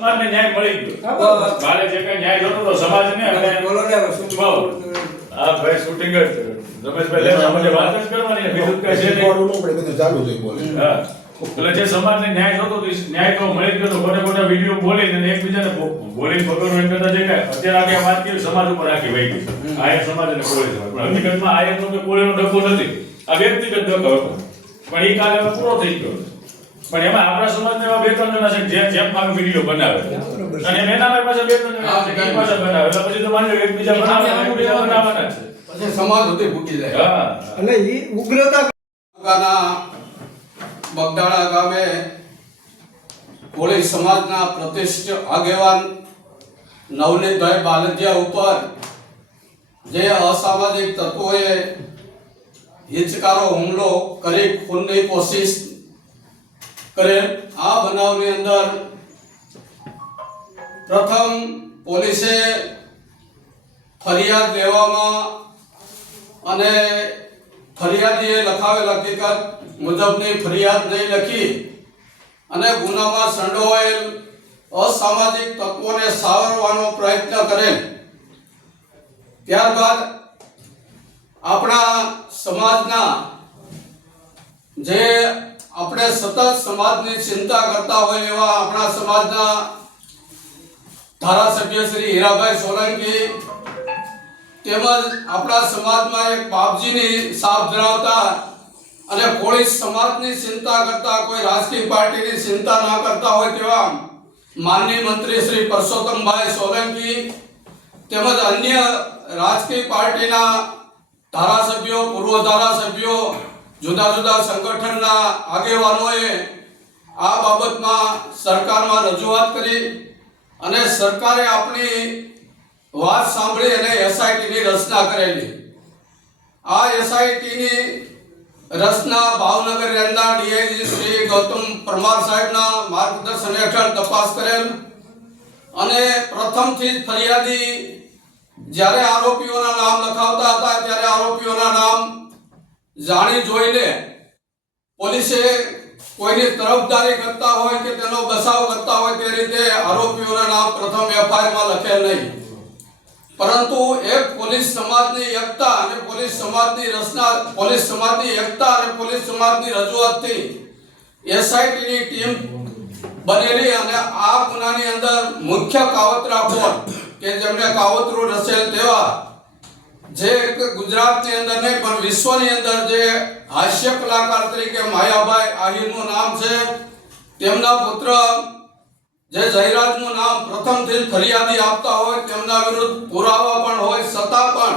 સમાજને ન્યાય મળી ગયો. મારે જે કઈ ન્યાય જોતો તો સમાજને અને બોલો ને હવે શું આ ભાઈ શૂટિંગ જ રમેશભાઈ લે આપણે વાત જ કરવાની બીજું કઈ છે નહીં. બોલવું પડે બધું ચાલુ જ હોય બોલે. હા એટલે જે સમાજને ન્યાય જોતો તો ન્યાય તો મળી ગયો તો ખોટા ખોટા વિડીયો બોલીને અને એકબીજાને બોલીને પકડો એમ કરતા જે કાંઈ અત્યારે આ વાત કેવી સમાજ ઉપર આખી વહી ગઈ છે. આયર સમાજ અને કોળી સમાજ પણ હકીકતમાં આયર તો કે કોળીનો ડખો નથી, આ વ્યક્તિગત ડખો હતો પણ એ કાલે હવે પૂરો થઈ ગયો. પણ એમાં આપણા સમાજના એવા બે ત્રણ જણા છે જે જેમ માં વિડીયો બનાવે અને એના પાસે બે ત્રણ જણા છે કે એ પાસે બનાવે એટલે પછી તો માની લો એકબીજા બનાવવાના છે. પછી સમાજ સુધી ભૂકી જાય. હા અને ઈ ઉગ્રતા તાલુકાના બગદાણા ગામે કોળી સમાજના પ્રતિષ્ઠિત આગેવાન નવનીતભાઈ બાલદિયા ઉપર જે અસામાજિક તત્વોએ હિચકારો હુમલો કરી ખૂનની કોશિશ કરેલ આ બનાવની અંદર પ્રથમ પોલીસે ફરિયાદ લેવામાં અને ફરિયાદીએ લખાવેલ હકીકત મુજબની ફરિયાદ નહીં લખી અને ગુનામાં સંડોવાયેલ અસામાજિક તત્વોને સાવરવાનો પ્રયત્ન કરેલ. ત્યારબાદ આપણા સમાજના જે આપણે સતત સમાજની ચિંતા કરતા હોય એવા આપણા સમાજના ધારાસભ્ય શ્રી હીરાભાઈ સોલંકી તેમજ આપણા સમાજમાં એક બાપજીની સાપ ધરાવતા અને કોળી સમાજની ચિંતા કરતા કોઈ રાજકીય પાર્ટીની ચિંતા ના કરતા હોય તેવા માનનીય મંત્રી શ્રી પરસોત્તમભાઈ સોલંકી તેમજ અન્ય રાજકીય પાર્ટીના ધારાસભ્યો પૂર્વ ધારાસભ્યો જુદા જુદા સંગઠનના આગેવાનોએ આ બાબતમાં સરકારમાં રજૂઆત કરી અને સરકારે આપણી વાત સાંભળી અને એસઆઈટીની રચના કરેલી. આ એસઆઈટીની રચના ભાવનગર રેન્જના ડીઆઈજી શ્રી ગૌતમ પરમાર સાહેબના માર્ગદર્શન હેઠળ તપાસ કરેલ અને પ્રથમથી જ ફરિયાદી જ્યારે આરોપીઓના નામ લખાવતા હતા ત્યારે આરોપીઓના નામ જાણી જોઈને પોલીસે કોઈની તરફદારી કરતા હોય કે તેનો બચાવ કરતા હોય તે રીતે આરોપીઓના નામ પ્રથમ એફઆઈઆરમાં લખેલ નહીં, પરંતુ એક પોલીસ સમાજની એકતા અને પોલીસ સમાજની રચના પોલીસ સમાજની એકતા અને પોલીસ સમાજની રજૂઆતથી એસઆઈટીની ટીમ બનેલી અને આ ગુનાની અંદર મુખ્ય કાવતરાખોર કે જેમને કાવતરું રચેલ તેવા જે ગુજરાતની અંદર નહીં પણ વિશ્વની અંદર જે હાસ્ય કલાકાર તરીકે માયાભાઈ આહિરનું નામ છે તેમના પુત્ર જે જયરાજનું નામ પ્રથમથી ફરિયાદી આપતા હોય તેમના વિરુદ્ધ પુરાવા પણ હોય છતાં પણ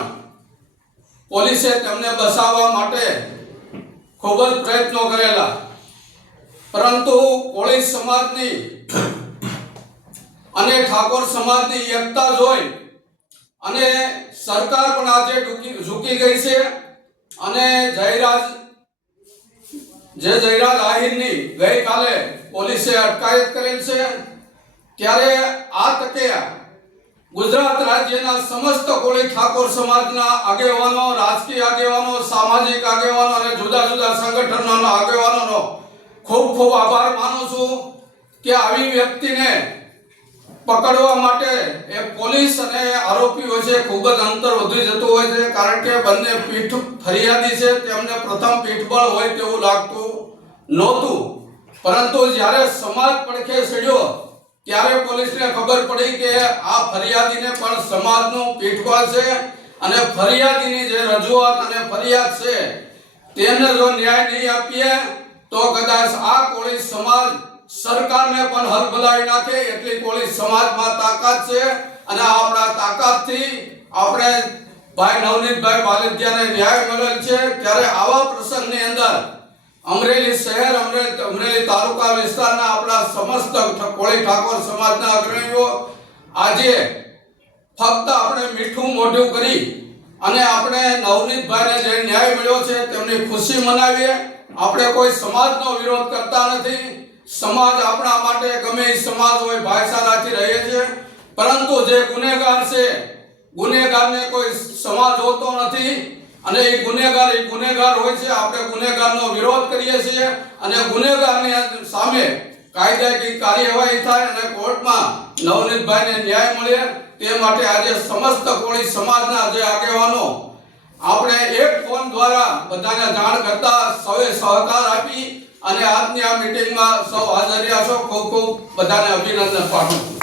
પોલીસે તેમને બચાવવા માટે ખૂબ જ પ્રયત્નો કરેલા, પરંતુ કોળી સમાજની અને ઠાકોર સમાજની એકતા જોઈ અને સરકાર પણ આજે ઝૂકી ગઈ છે અને જયરાજ આહિરની ગઈકાલે પોલીસે અટકાયત કરેલ છે. ત્યારે આ તકે ગુજરાત રાજ્યના સમસ્ત કોળી ઠાકોર સમાજના આગેવાનો, રાજકીય આગેવાનો, સામાજિક આગેવાનો અને જુદા જુદા સંગઠનોના આગેવાનોનો ખૂબ ખૂબ આભાર માનું છું કે આવી વ્યક્તિને પકડવા માટે એ પોલીસ અને આરોપી વચ્ચે ખૂબ જ અંતર વધી જતું હોય છે, કારણ કે બંને પીઠ ફરિયાદી છે તેમને પ્રથમ પીઠબળ હોય તેવું લાગતું નહોતું, પરંતુ જ્યારે સમાજ પડખે ચડ્યો ત્યારે પોલીસને ખબર પડી કે આ ફરિયાદીને પણ સમાજનું પીઠબળ છે અને ફરિયાદીની જે રજૂઆત અને ફરિયાદ છે તેને જો ન્યાય નહીં આપીએ તો કદાચ આ કોળી સમાજ સરકારને પણ હલબલાવી નાખે એટલી કોળી સમાજમાં તાકાત છે અને આપણા તાકાતથી આપણે ભાઈ નવનીતભાઈ બાલદિયાને ન્યાય મળેલ છે. ત્યારે આવા પ્રસંગની અંદર અમરેલી શહેર અમરેલી તાલુકા વિસ્તારના આપણા સમસ્ત કોળી ઠાકોર સમાજના અગ્રણીઓ આજે ફક્ત આપણે મીઠું મોઢું કરી અને આપણે નવનીતભાઈને જે ન્યાય મળ્યો છે તેમની ખુશી મનાવીએ. આપણે કોઈ સમાજનો વિરોધ કરતા નથી, સમાજ આપણા માટે ગમે એ સમાજ હોય ભાઈચારાથી રહે છે, પરંતુ જે ગુનેગાર છે ગુનેગારને કોઈ સમાજ હોતો નથી અને એ ગુનેગાર હોય છે. આપણે ગુનેગારનો વિરોધ કરીએ છીએ અને ગુનેગારની સામે કાયદાકીય કાર્યવાહી થાય અને કોર્ટમાં નવનીતભાઈને ન્યાય મળે તે માટે આજે સમસ્ત કોળી સમાજના જે આગેવાનો આપણે એક ફોન દ્વારા બધાને જાણ કરતા સૌએ સહકાર આપી અને આજની આ મીટિંગમાં સૌ હાજર રહ્યા છો. ખૂબ ખૂબ બધાને અભિનંદન પાઠવું છું.